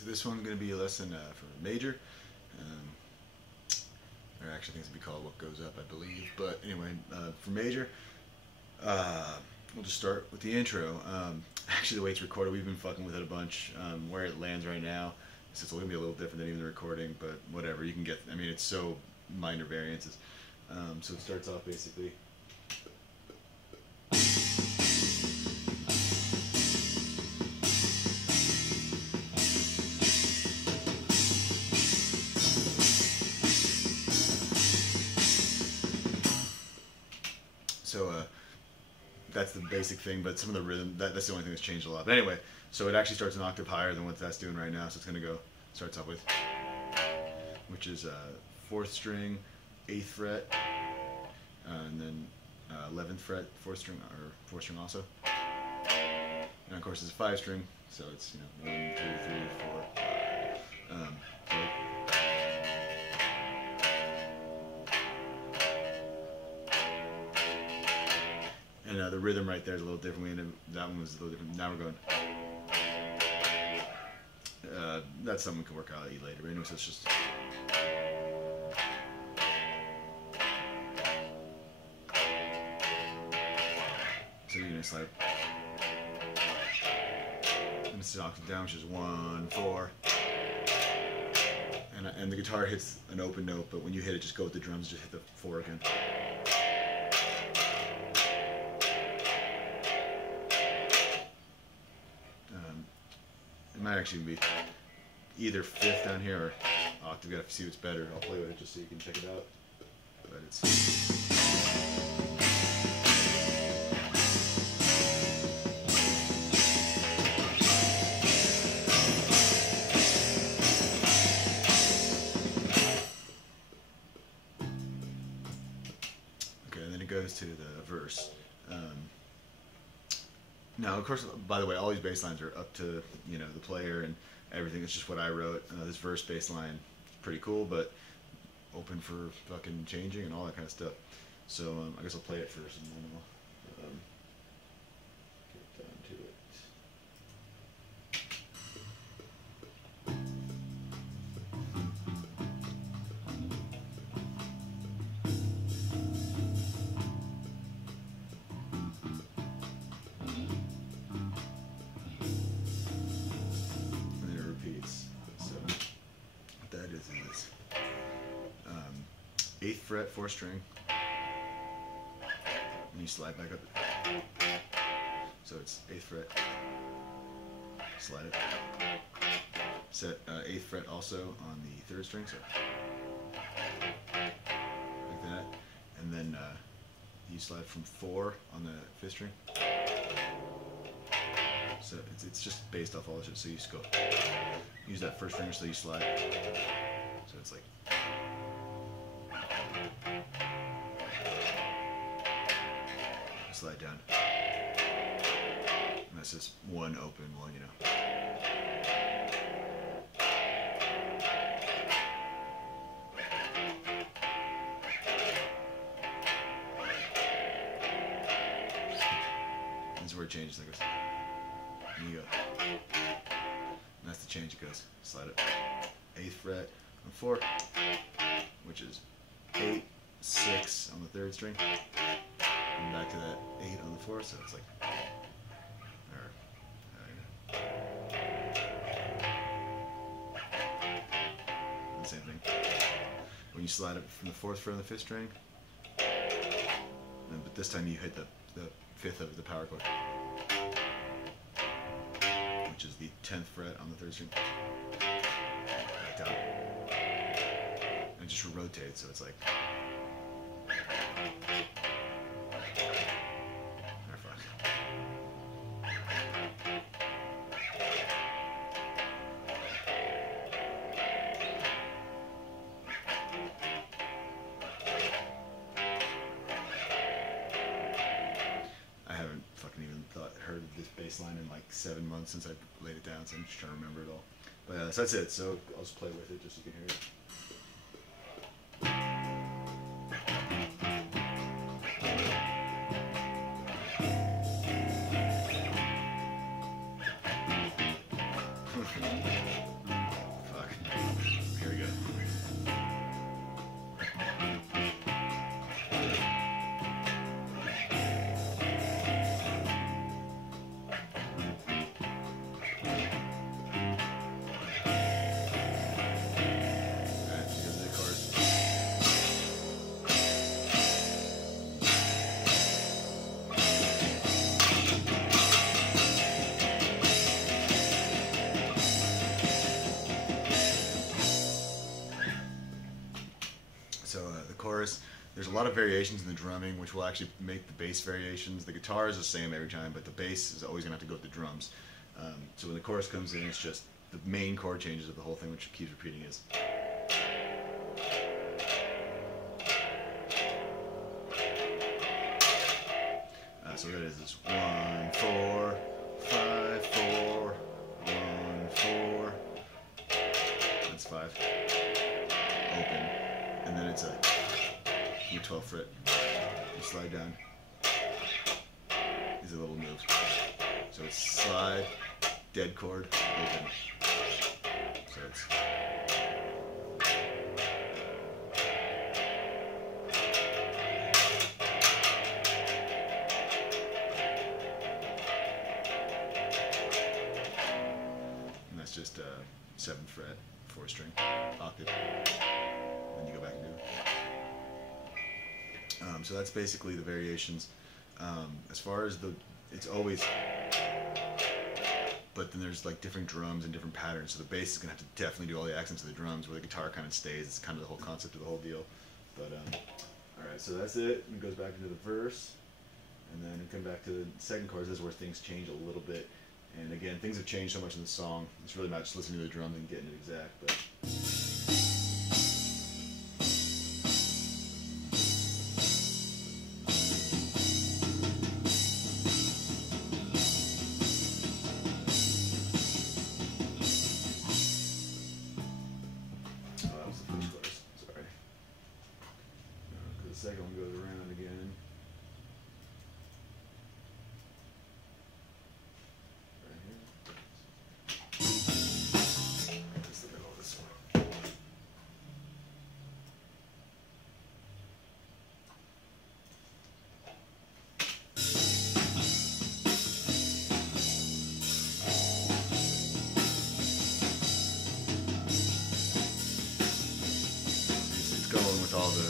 So this one's going to be a lesson for major. Um, or actually, I think it's going to be called What Goes Up, I believe. But anyway, for major, we'll just start with the intro. Actually, the way it's recorded, we've been fucking with it a bunch. Where it lands right now, so it's going to be a little different than even the recording, but whatever. You can get, I mean, it's so minor variances. So it starts off basically. So that's the basic thing, but some of the rhythm, that's the only thing that's changed a lot. But anyway, so it actually starts an octave higher than what that's doing right now. So it's going to go, starts off with, which is 4th string, 8th fret, and then 11th fret, 4th string, or 4th string also. And of course it's a 5 string, so it's, 1, 2, 3, 4. So and the rhythm right there is a little different. That one was a little different. Now we're going. That's something we can work out later. But anyway, so it's just. So you're gonna slide. And this is octave down, which is 1, 4. And the guitar hits an open note, but when you hit it, just go with the drums. Just hit the 4 again. It might actually be either 5th down here or octave. You have to see what's better. I'll play with it just so you can check it out. But it's. Okay, and then it goes to the verse. Now, of course, by the way, all these bass lines are up to, the player and everything. It's just what I wrote. This verse bass line is pretty cool, but open for fucking changing and all that kind of stuff. So I guess I'll play it first and then I'll get down to it. That is 8th fret, 4th string, and you slide back up. So it's 8th fret, slide it, set 8th fret also on the 3rd string, so like that, and then you slide from 4 on the 5th string. So it's just based off all this shit. So you just go use that 1st finger so you slide. So it's like. Slide down. And that's just 1 open, 1, This is where it changes like this. And you go. And that's the change. It goes. Slide it. 8th fret on 4, which is 8, 6 on the 3rd string, and back to that 8 on the 4th. So it's like, the same thing. When you slide it from the 4th fret on the 5th string, but this time you hit the 5th of the power chord, which is the 10th fret on the 3rd string. Back down. And it just rotates, so it's like. Oh, fuck. I haven't fucking even heard of this bass line in like 7 months since I laid it down, so I'm just trying to remember it all. But so that's it. So I'll just play with it just so you can hear it. Fuck. Here we go. The chorus, there's a lot of variations in the drumming, which will actually make the bass variations. The guitar is the same every time, but the bass is always going to have to go with the drums. So when the chorus comes in, it's just the main chord changes of the whole thing, which keeps repeating is. So that is 1 4 5 4 1 4. That's 5. Open, and then it's a E12 fret. You slide down. These are little moves. So it's slide, dead chord, open. So it's. And that's just a 7th fret, 4-string, octave. Then you go back and do it. So that's basically the variations. As far as it's always, but then there's like different drums and different patterns. So the bass is gonna have to definitely do all the accents of the drums, where the guitar kind of stays. It's kind of the whole concept of the whole deal. But all right, so that's it. It goes back into the verse, and then we come back to the second chorus. This is where things change a little bit. And again, things have changed so much in the song. It's really not just listening to the drums and getting it exact, but. The second one goes around again. Right here. That's the middle of this one. It's going with all the.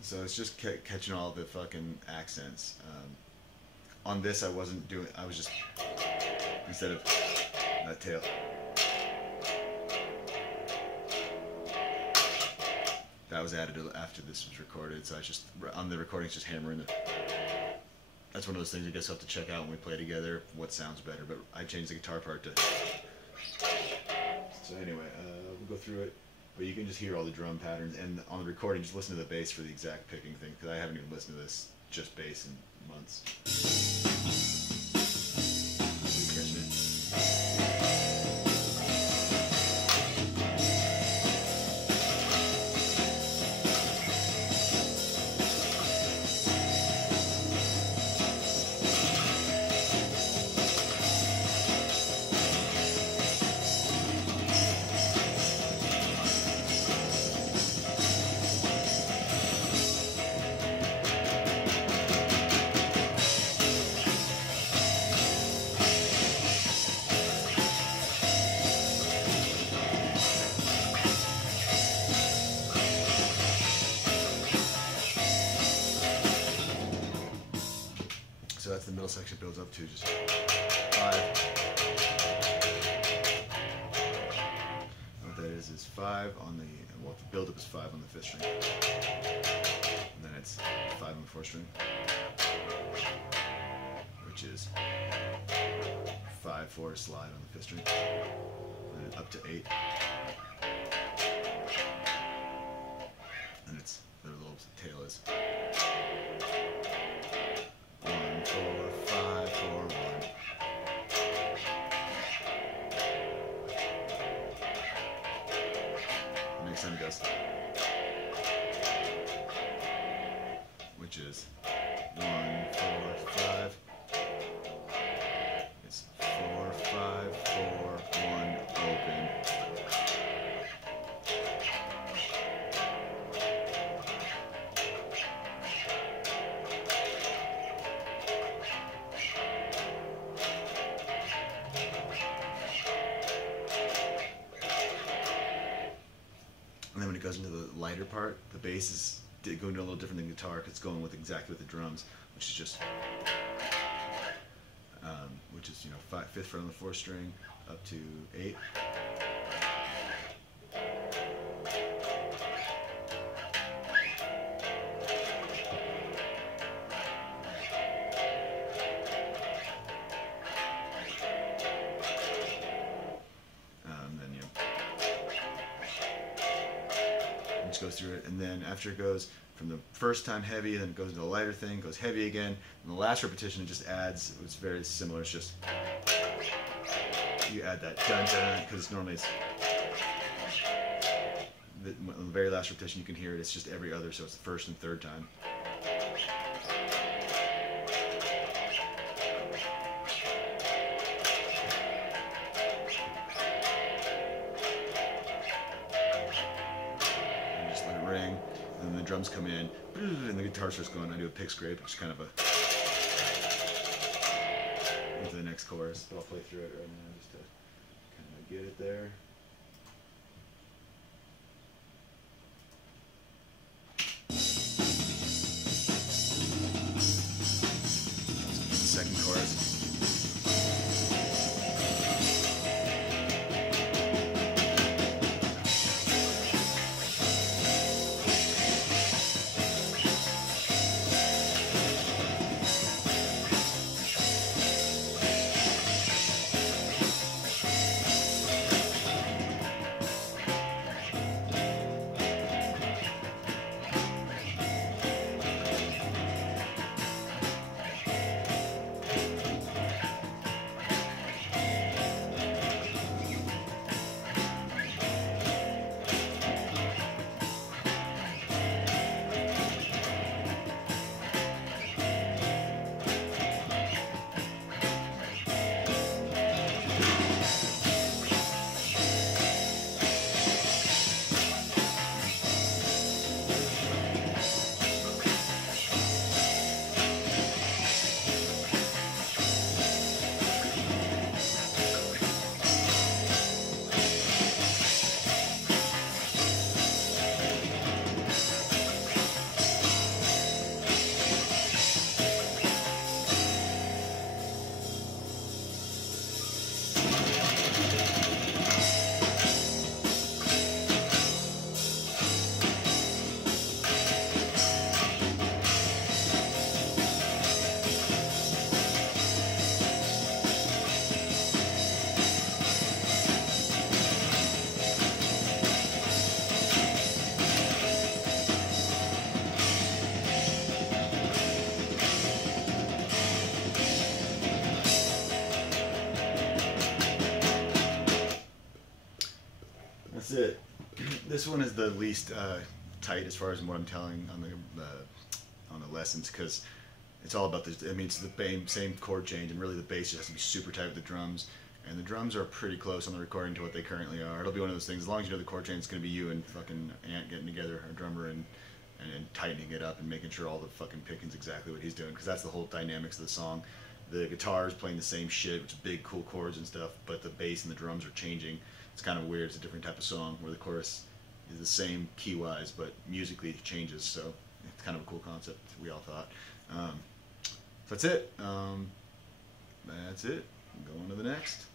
So it's just catching all the fucking accents. On this, I wasn't doing. I was just instead of that tail. That was added after this was recorded. So I just on the recording, it's just hammering the. That's one of those things I guess I'll have to check out when we play together. What sounds better? But I changed the guitar part to. So anyway, we'll go through it. But you can just hear all the drum patterns, and on the recording, just listen to the bass for the exact picking thing, because I haven't even listened to this, just bass, in months. Are you catching it? So that's the middle section builds up to just 5. What that is 5 on the, well, the build up is 5 on the 5th string. And then it's 5 on the 4th string, which is 5 4 slide on the 5th string. And then up to 8. And it's the little tail is 1 4 5 4 1. next time it goes, which is 1, 4, 5. It's 4, 5, 4, 1, open. And then when it goes into the lighter part, the bass is going to a little different than guitar because it's going with exactly with the drums, which is just, which is, you know, 5th fret on the 4th string up to 8. Then you just goes through it, and then after it goes from the first time heavy, then it goes into the lighter thing, goes heavy again, and the last repetition it just adds, it's very similar, it's just, you add that dun dun, because normally it's, the very last repetition you can hear it, it's just every other, so it's the first and third time. Ring, and then the drums come in, and the guitar starts going. I do a pick scrape, which is kind of a into the next chorus, but I'll play through it right now just to kind of get it there. Second chorus. That's it. This one is the least tight as far as what I'm telling on the lessons, because it's all about this. I mean, it's the same chord change, and really the bass just has to be super tight with the drums. And the drums are pretty close on the recording to what they currently are. It'll be one of those things. As long as you know the chord change, it's going to be you and fucking Ant getting together, our drummer, and tightening it up and making sure all the fucking picking's exactly what he's doing, because that's the whole dynamics of the song. The guitar is playing the same shit, which is big, cool chords and stuff, but the bass and the drums are changing. It's kind of weird. It's a different type of song where the chorus is the same key-wise, but musically it changes, so it's kind of a cool concept, we all thought. So that's it. That's it. Go on to the next.